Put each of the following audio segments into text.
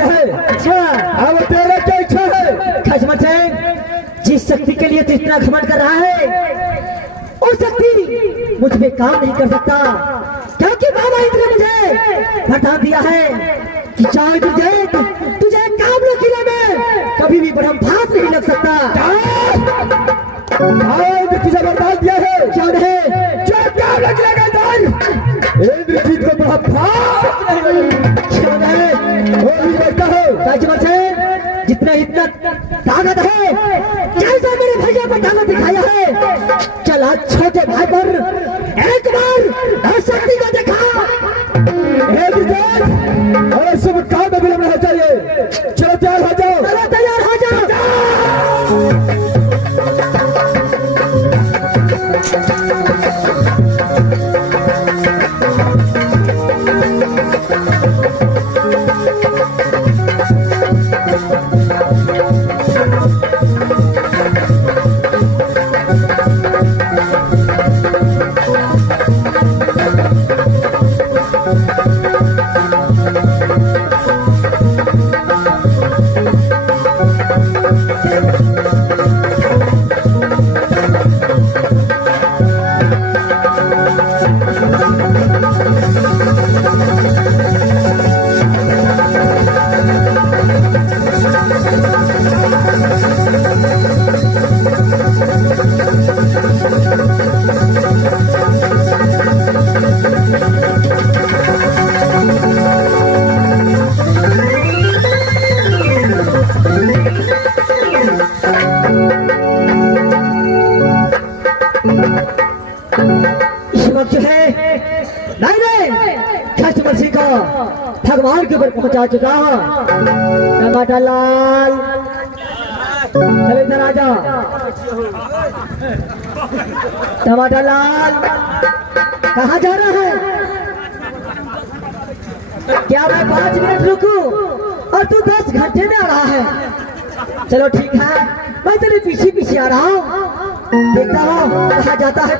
गया है। अच्छा अब तेरा क्या इच्छा है? खजमल सिंह, जिस शक्ति के लिए तू इतना घमंड कर रहा है वो शक्ति मुझ पे काम नहीं कर सकता, क्योंकि बाबा इंद्र ने मुझे बता दिया है कि चाहे तुझे कामलो किले में कभी भी ब्रह्म भाप नहीं लग सकता। तुझे बता दिया है क्या है जो काम लगेगा दान इंद्रजीत को बड़ा भाप क्या है वो भी करता है। खजमल सिंह, जितना इतना ताकत है, जैसा मेरे भैया पर ताकत दिखाया है, चल आज छोटे भाई पर एक बार उस शक्ति को दिखा। और सब काम में विलंब नहीं चाहिए। चलो तैयार हो जाओ। चलो तैयार हो जाओ। भगवान के ऊपर पहुंचा चुका हूं। टमाटर लाल, चले इधर आ जाओ। टमाटर लाल कहाँ जा रहा है? क्या मैं 5 मिनट रुकूं और तू 10 घंटे में आ रहा है? चलो ठीक है, मैं तेरे पीछे पीछे आ रहा हूँ, देखता हूँ कहाँ जाता है।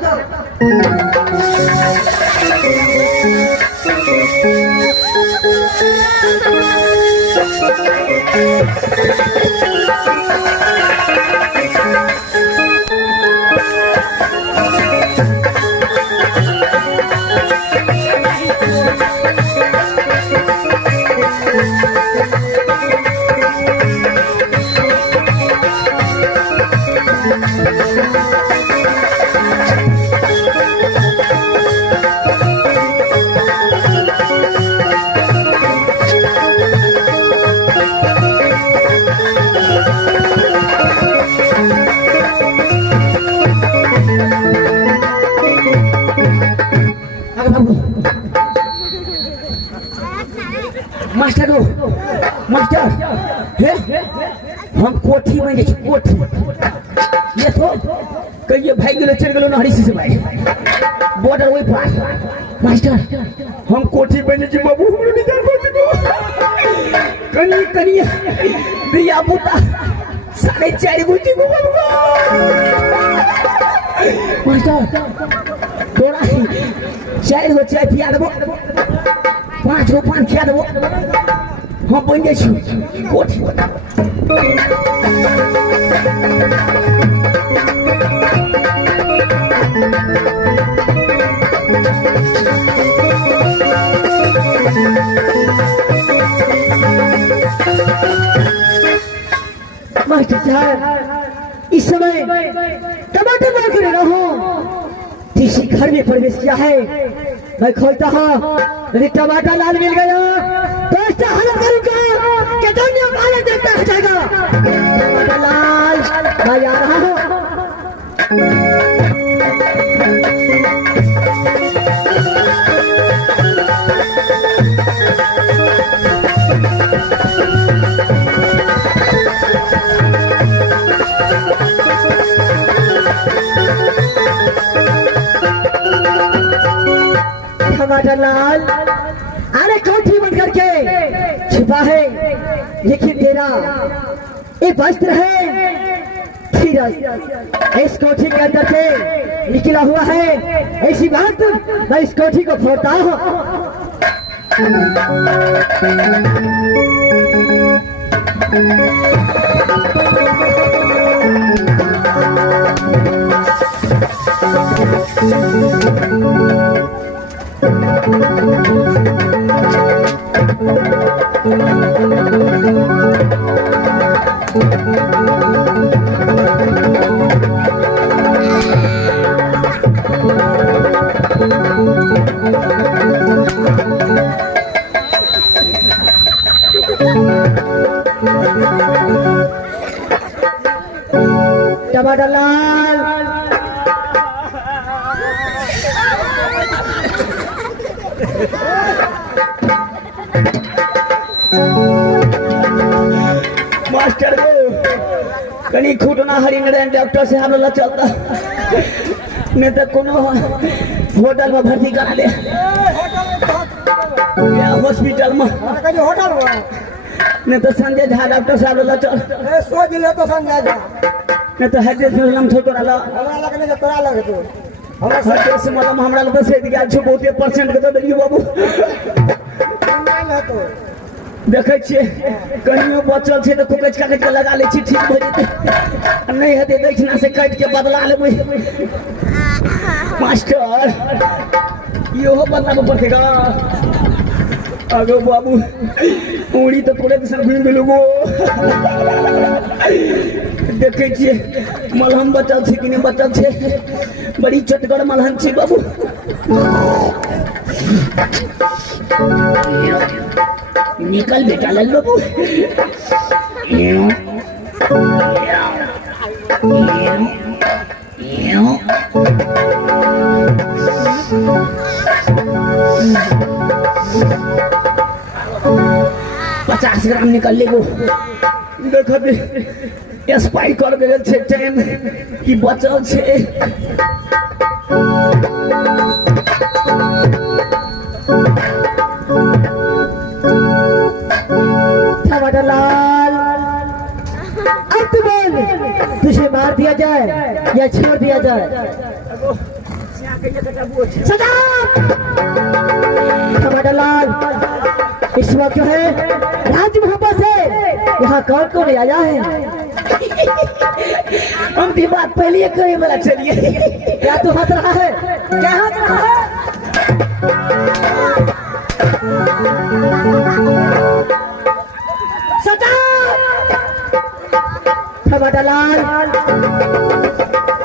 मास्टर हम कोठी में गए, कोठी ये तो कहिए भाई गेलो चल गेलो नहरी से भाई बॉर्डर वही पास। मास्टर हम कोठी बने जी बाबू हमरो निकाल को कनी कनी बिया बुता 4.5 गुटी को बाबू। मास्टर थोड़ा 4 गो चाय पिया देबो, 5 गो पान खिया देबो, हम बन जाइ छी कोठी। मास्टर साहब इस समय टमाटर मार कर रहो, किसी घर में प्रवेश किया है, मैं खोजता हूँ मेरे टमाटर लाल मिल गया तो ऐसा हालत करूंगा कि दुनिया वाले देखता रह जाएगा। टमाटर लाल मैं आ रहा हूँ। टमाटर लाल अरे कोठी बंद करके छिपा है, लेकिन तेरा ये वस्त्र है फिर इस कोठी के अंदर से निकला हुआ है, ऐसी बात मैं इस कोठी को फोड़ता हूँ। टमाटर लाल मास्टर को कहीं खूटना हरिंद्र डॉक्टर से हम लोग चलता नहीं तो कोनो होटल में भर्ती करा दे या हॉस्पिटल में होटल नहीं तो संजय झा डॉक्टर साहब लोग चल सो दिले तो संजय झा नहीं तो हटे से हम छोड़ ला हमरा लगने के तोरा लगे तो हमरा हटे से मतलब हमरा लोग से दिया छो बहुते परसेंट के तो दियो बाबू नहीं है तो देखे छिए कहीं बचल छे तो कुकच काट के लगा ले छी ठीक हो जेते नहीं हेते दक्षिणा से काट के बदला लेबै मास्टर यो बदला पड़ेगा अगो बाबू उड़ी तो पूरे दिशा घूम गेलो गो देखे छिए मलहम बचल छे कि नहीं बचल छे बड़ी चटगर मलहम छे बाबू निकल बेटा लाल बाबू पचास ग्राम निकल ले गो देखो दे स्पाई कर गए छे टाइम की बचल छे टमाटर लाल अब तू बोल तुझे मार दिया जाए या छोड़ दिया जाए सदा टमाटर लाल इस वक्त जो है राज मोहब्बत से यहाँ कौन कौन आया है हम भी बात पहले कहीं वाला चलिए क्या तू हंस रहा है क्या हंस रहा है टमाटर लाल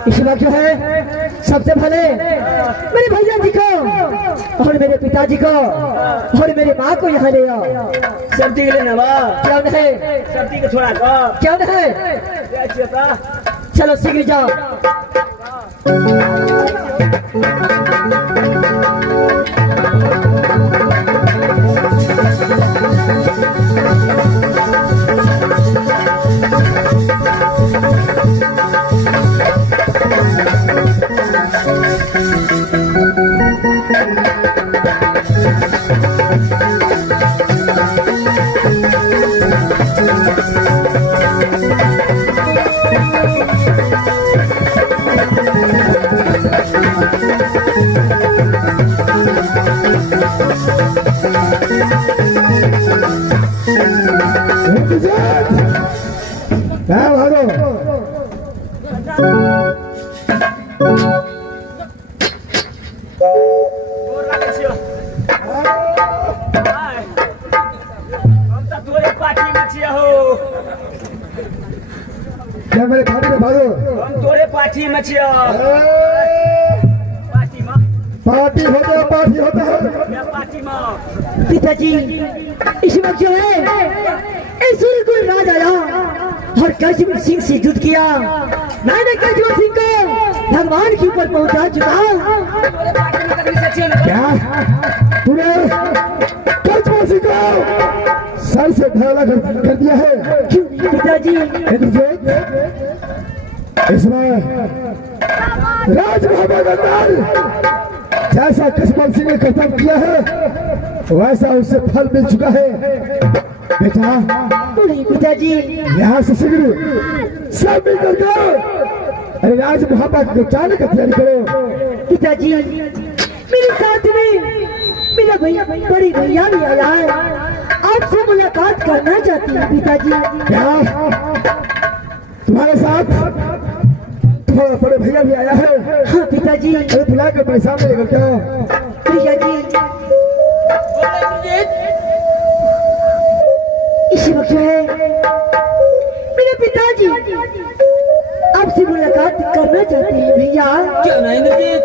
इस वक्त जो है सबसे पहले मेरे भैया जी को और मेरे पिताजी को और मेरे माँ को यहाँ ले आओ सब्जी के लेना बा क्या है सब्जी के छोड़ा का क्या है चलो शीघ्र जाओ क्या मेरे पार्टी में भागो हम तोरे पार्टी में छिया पार्टी में पार्टी होता है मैं पार्टी में पिताजी इस वक्त जो है सूर्यकुल राज आया और कश्मीर सिंह से युद्ध किया मैंने कश्मीर सिंह को भगवान के ऊपर पहुंचा चुका क्या तूने कश्मीर सिंह को सर से ढाला कर दिया है क्यों पिताजी इसमें राज महाबंदर जैसा कश्मीर सिंह ने कर्तव्य किया है वैसा उससे फल मिल चुका है बेटा नहीं पिताजी यहाँ से शीघ्र सब मिलकर के अरे राज महाबंदर को जाने का तैयारी करो पिताजी मेरे साथ में मेरा भैया बड़ी भैया भी आया है आपसे मुलाकात करना चाहती हूँ पिताजी। क्या तुम्हारे साथ तुम्हारा बड़े भैया भी आया है? हाँ पिताजी। अरे बुला कर मेरे सामने लेकर क्या? भैया जी इसी वक्त जो है मेरे पिताजी आपसे मुलाकात करना चाहते हैं भैया। क्यों नहीं इंद्रजीत?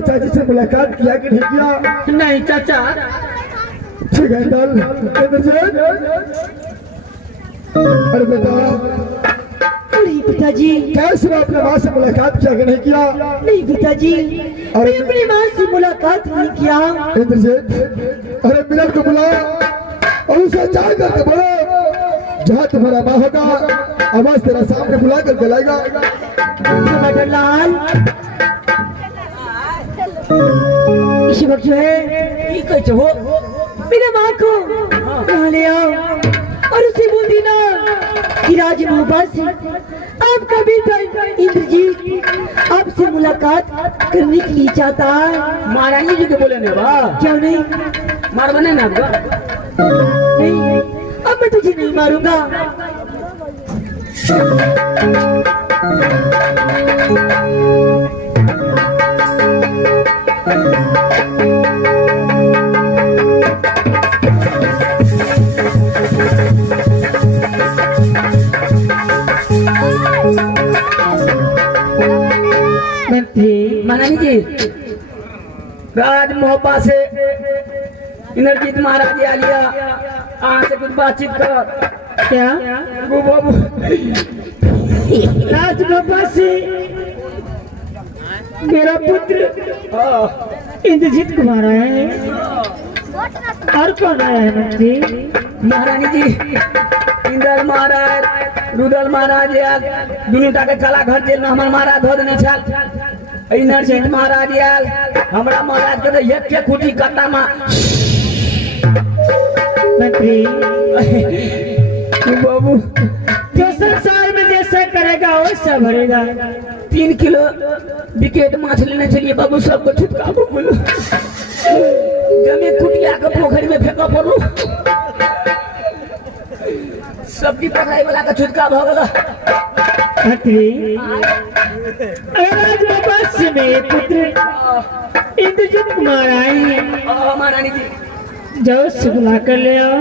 चाचा से मुलाकात किया कि नहीं किया? नहीं चाचा। ठीक है दल अरे बेटा नहीं पिताजी। कैसे अपने माँ से मुलाकात किया कि नहीं किया? नहीं पिताजी मैं अपनी माँ से मुलाकात नहीं किया। इंद्रजीत अरे मिलन को बुलाओ और उसे जा करके बोलो जहाँ तुम्हारा माँ होगा आवाज तेरा सामने बुला करके लाएगा। लाल इसी वक्त जो है मेरे माँ को यहाँ ले आओ और उसे बोल देना कि राज मोहब्बत से आपका बेटा इंद्रजीत आपसे मुलाकात करने के लिए चाहता है। महारानी जी के बोले ने वाह क्यों नहीं? मार बने ना आपका? नहीं अब मैं तुझे नहीं मारूंगा। महारानी जी राज मोहब्बा से इंद्रजीत महाराज आ लिया यहाँ से कुछ बातचीत कर। क्या वो बाबू राज मोहब्बा से मेरा पुत्र इंद्रजीत कुमार आया है। और कौन आया है मंत्री? महारानी जी इंदर महाराज रुदल महाराज यार दुनू टाके चला घर जेल में हमर महाराज धो देने छल नरसिंह महाराज यार हमरा महाराज के तो एक के कुटी कट्टा में मंत्री बाबू जो संसार में जैसा करेगा वैसा भरेगा। 3 किलो विकेट माछ लेने चलिए बाबू सबको छुटका बोलो जमे कुटिया के पोखरी में फेंका पड़ू सबकी पकाई वाला का छुटका भ गेल मंत्री राजवंश में पुत्र इंद्रजीत कुमार आए हैं, महारानी जी जाओ से बुला कर ले आओ।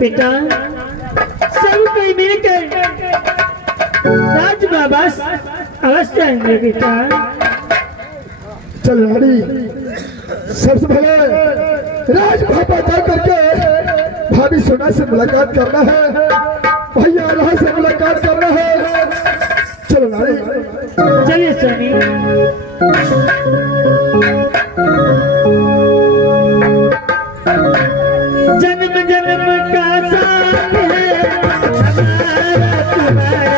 बेटा सब कोई मिलकर राज बाबा अवश्य आएंगे बेटा। चल रानी सबसे पहले राज भापा जा करके भाभी सोना से मुलाकात करना है, भैया अल्लाह से मुलाकात करना है। चलो रानी चलिए सोनी। जन्म जन्म का साथ है हमारा तुम्हारा तुम्हारा